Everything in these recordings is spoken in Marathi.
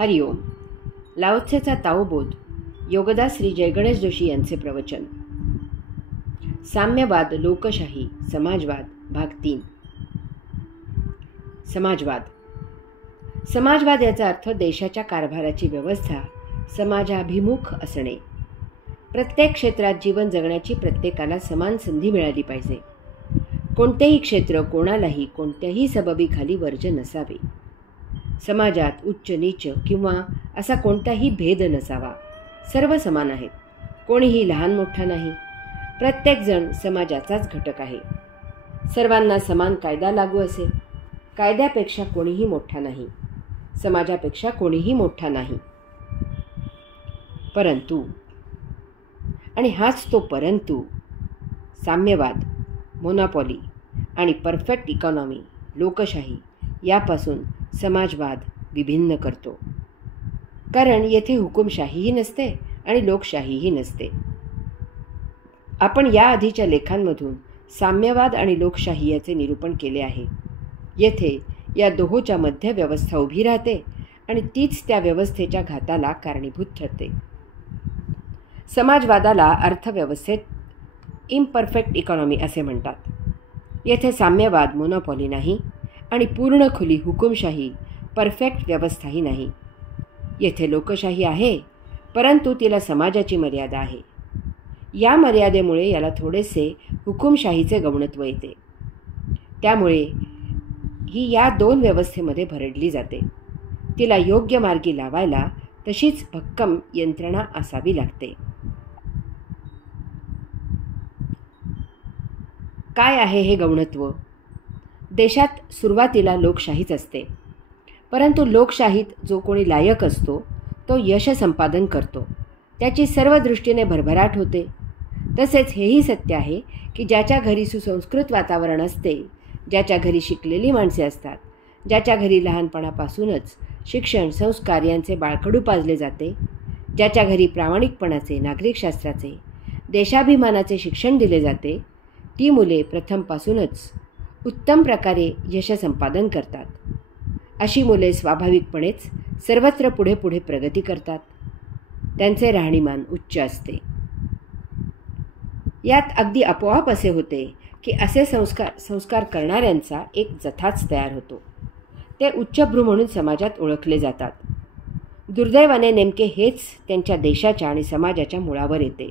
हरिओम. लाओत्सेचा ताओबोध. योगदास श्री जयगणेश जोशी यांचे प्रवचन. साम्यवाद, लोकशाही, समाजवाद, भाग 3. समाजवाद. समाजवाद याचा अर्थ देशाच्या कारभाराची व्यवस्था समाजाभिमुख असणे. प्रत्येक क्षेत्रात जीवन जगण्याची प्रत्येकाला समान संधी मिळाली पाहिजे. कोणतेही क्षेत्र कोणालाही कोणत्याही सबबीखाली वर्ज्य नसावे. समाजात उच्च नीच किंवा असा कोणताही भेद नसावा. सर्व समान आहेत. कोणीही लहान मोठा नाही. प्रत्येकजण समाजाचाच घटक आहे. सर्वांना समान कायदा लागू असेल. कायद्यापेक्षा कोणीही मोठा नाही. समाजापेक्षा कोणीही मोठा नाही. परंतु, आणि हाच तो परंतु, साम्यवाद, मोनोपॉली आणि परफेक्ट इकॉनॉमी, लोकशाही यापासून समाजवाद विभिन्न करतो. कारण येथे हुकुमशाहीही नसते आणि लोकशाहीही नसते. आपण या आधीच्या लेखांमधून साम्यवाद आणि लोकशाही याचे निरूपण केले आहे. येथे या दोहोच्या मध्य व्यवस्था उभी राहते आणि तीच त्या व्यवस्थेच्या घाताला कारणीभूत ठरते. समाजवादाला अर्थव्यवस्थेत इम्परफेक्ट इकॉनॉमी असे म्हणतात. येथे साम्यवाद, मोनोपॉली नाही आणि पूर्ण खुली हुकुमशाही, परफेक्ट व्यवस्थाही नाही. येथे लोकशाही आहे, परंतु तिला समाजाची मर्यादा आहे. या मर्यादेमुळे याला थोडेसे हुकुमशाहीचे गौणत्व येते. त्यामुळे ही या दोन व्यवस्थेमध्ये भरडली जाते. तिला योग्य मार्गी लावायला तशीच भक्कम यंत्रणा असावी लागते. काय आहे हे गौणत्व? देशात सुरुवातीला लोकशाहीच असते, परंतु लोकशाहीत जो कोणी लायक असतो तो यश संपादन करतो. त्याची सर्व दृष्टीने भरभराट होते. तसेच हेही सत्य आहे की ज्याच्या घरी सुसंस्कृत वातावरण असते, ज्याच्या घरी शिकलेली माणसे असतात, ज्याच्या घरी लहानपणापासूनच शिक्षण, संस्कार यांचे बाळकडू पाजले जाते, ज्याच्या घरी प्रामाणिकपणाचे, नागरिकशास्त्राचे, देशाभिमानाचे शिक्षण दिले जाते, ती मुले प्रथमपासूनच उत्तम प्रकारे यश संपादन करतात. अशी मुले स्वाभाविकपणेच सर्वत्र पुढे पुढे प्रगती करतात. त्यांचे राहणीमान उच्च असते. यात अगदी आपोआप असे होते की असे संस्कार करणाऱ्यांचा एक जथाच तयार होतो. ते उच्चभ्रू म्हणून समाजात ओळखले जातात. दुर्दैवाने नेमके हेच त्यांच्या देशाच्या आणि समाजाच्या मुळावर येते.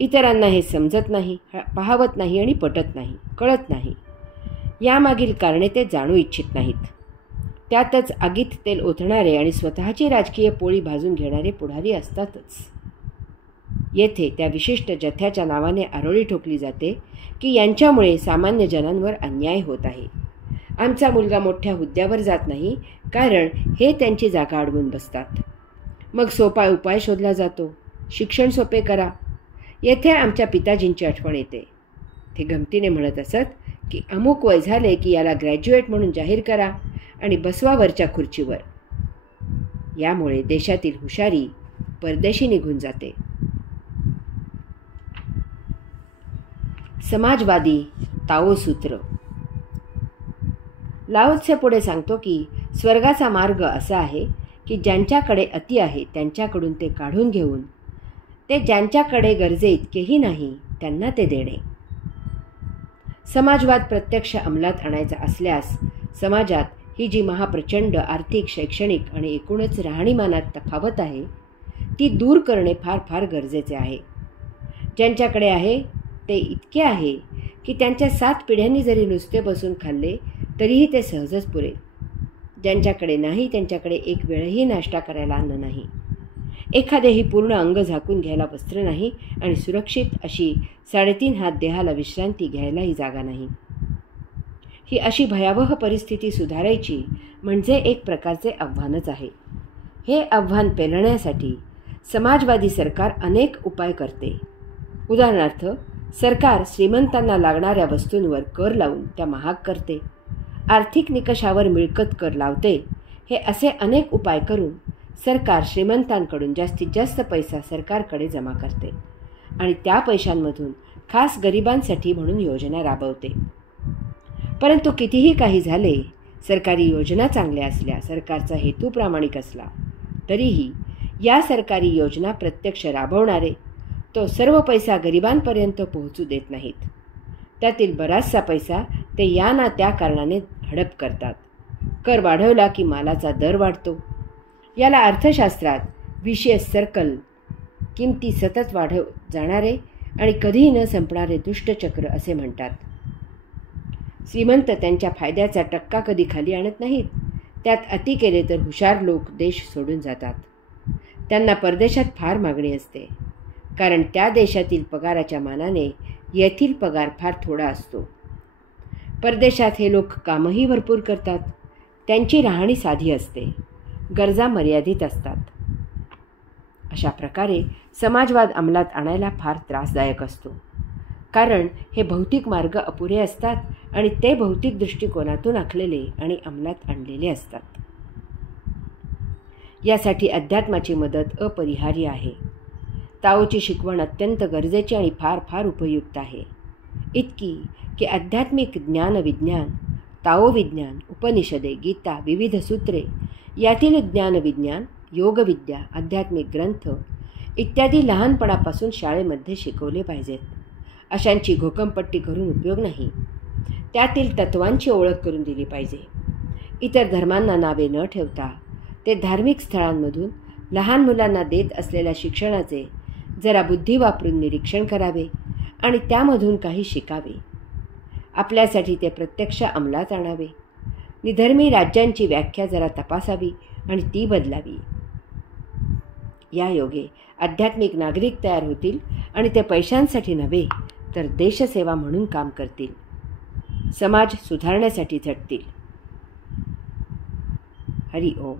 इतरांना हे समजत नाही, पाहवत नाही आणि पटत नाही, कळत नाही. यामागील कारणे ते जाणू इच्छित नाहीत. त्यातच आगीत तेल ओतणारे आणि स्वतःची राजकीय पोळी भाजून घेणारे पुढारी असतातच. येथे त्या विशिष्ट जथ्याच्या नावाने आरोळी ठोकली जाते की यांच्यामुळे सामान्य जनांवर अन्याय होत आहे. आमचा मुलगा मोठ्या हुद्द्यावर जात नाही कारण हे त्यांची जागा अडवून बसतात. मग सोपा उपाय शोधला जातो. शिक्षण सोपे करा. येथे आमच्या पिताजींची आठवण येते. ते गमतीने म्हणत असत की अमुक वय झाले की याला ग्रॅज्युएट म्हणून जाहीर करा आणि बसवा वरच्या खुर्चीवर. यामुळे देशातील हुशारी परदेशी निघून जाते. समाजवादी ताओसूत्र. लाओत्से पुढे सांगतो की स्वर्गाचा मार्ग असा आहे की ज्यांच्याकडे अति आहे त्यांच्याकडून ते काढून घेऊन ते ज्यांच्याकडे गरजे इतकेही नाही त्यांना ते देणे. समाजवाद प्रत्यक्ष अंमलात आणायचा असल्यास समाजात ही जी महाप्रचंड आर्थिक, शैक्षणिक आणि एकूणच राहणीमानात तफावत आहे ती दूर करणे फार फार गरजेचे आहे. ज्यांच्याकडे आहे ते इतके आहे की त्यांच्या 7 पिढ्यांनी जरी नुसते बसून खाल्ले तरीही ते सहजच पुरेल. ज्यांच्याकडे नाही त्यांच्याकडे एक वेळही नाश्ता करायला अन्न नाही. एखादेही पूर्ण अंग झाकून घ्यायला वस्त्र नाही आणि सुरक्षित अशी 3.5 हात देहाला विश्रांती घ्यायलाही जागा नाही. ही अशी भयावह परिस्थिती सुधारायची म्हणजे एक प्रकारचे आव्हानच आहे. हे आव्हान पेलण्यासाठी समाजवादी सरकार अनेक उपाय करते. उदाहरणार्थ, सरकार श्रीमंतांना लागणाऱ्या वस्तूंवर कर लावून त्या महाग करते. आर्थिक निकषावर मिळकत कर लावते. हे असे अनेक उपाय करून सरकार श्रीमंतांकडून जास्तीत जास्त पैसा सरकारकडे जमा करते आणि त्या पैशांमधून खास गरिबांसाठी म्हणून योजना राबवते. परंतु कितीही काही झाले, सरकारी योजना चांगल्या असल्या, सरकारचा हेतू प्रामाणिक असला तरीही या सरकारी योजना प्रत्यक्ष राबवणारे तो सर्व पैसा गरिबांपर्यंत पोहोचू देत नाहीत. त्यातील बराचसा पैसा ते या ना त्या कारणाने हडप करतात. कर वाढवला की मालाचा दर वाढतो. याला अर्थशास्त्रात विशियस सर्कल, किमती सतत वाढत जाणारे आणि कधीही न संपणारे दुष्टचक्र असे म्हणतात. श्रीमंत त्यांच्या फायद्याचा टक्का कधी खाली आणत नाहीत. त्यात अति केले तर हुशार लोक देश सोडून जातात. त्यांना परदेशात फार मागणी असते, कारण त्या देशातील पगाराच्या मानाने येथील पगार फार थोडा असतो. परदेशात हे लोक कामही भरपूर करतात. त्यांची राहणी साधी असते, गरजा मर्यादित असतात. अशा प्रकारे समाजवाद अंमलात आणायला फार त्रासदायक असतो, कारण हे भौतिक मार्ग अपुरे असतात आणि ते भौतिक दृष्टिकोनातून आखलेले आणि अंमलात आणलेले असतात. यासाठी अध्यात्माची मदत अपरिहार्य आहे. ताओची शिकवण अत्यंत गरजेची आणि फार फार उपयुक्त आहे. इतकी की आध्यात्मिक ज्ञानविज्ञान, ताओविज्ञान, उपनिषदे, गीता, विविध सूत्रे यातील ज्ञानविज्ञान, योगविद्या, आध्यात्मिक ग्रंथ इत्यादी लहानपणापासून शाळेमध्ये शिकवले पाहिजेत. अशांची घोकंपट्टी करून उपयोग नाही. त्यातील तत्वांची ओळख करून दिली पाहिजे. इतर धर्मांना नावे न ठेवता ते धार्मिक स्थळांमधून लहान मुलांना देत असलेल्या शिक्षणाचे जरा बुद्धी वापरून निरीक्षण करावे आणि त्यामधून काही शिकावे. आपल्यासाठी ते प्रत्यक्ष अंमलात आणावे. निधर्मी राज्यांची व्याख्या जरा तपासावी आणि ती बदलावी. या योगे आध्यात्मिक नागरिक तयार होतील आणि ते पैशांसाठी नव्हे तर देशसेवा म्हणून काम करतील. समाज सुधारण्यासाठी झटतील. हरि ओम.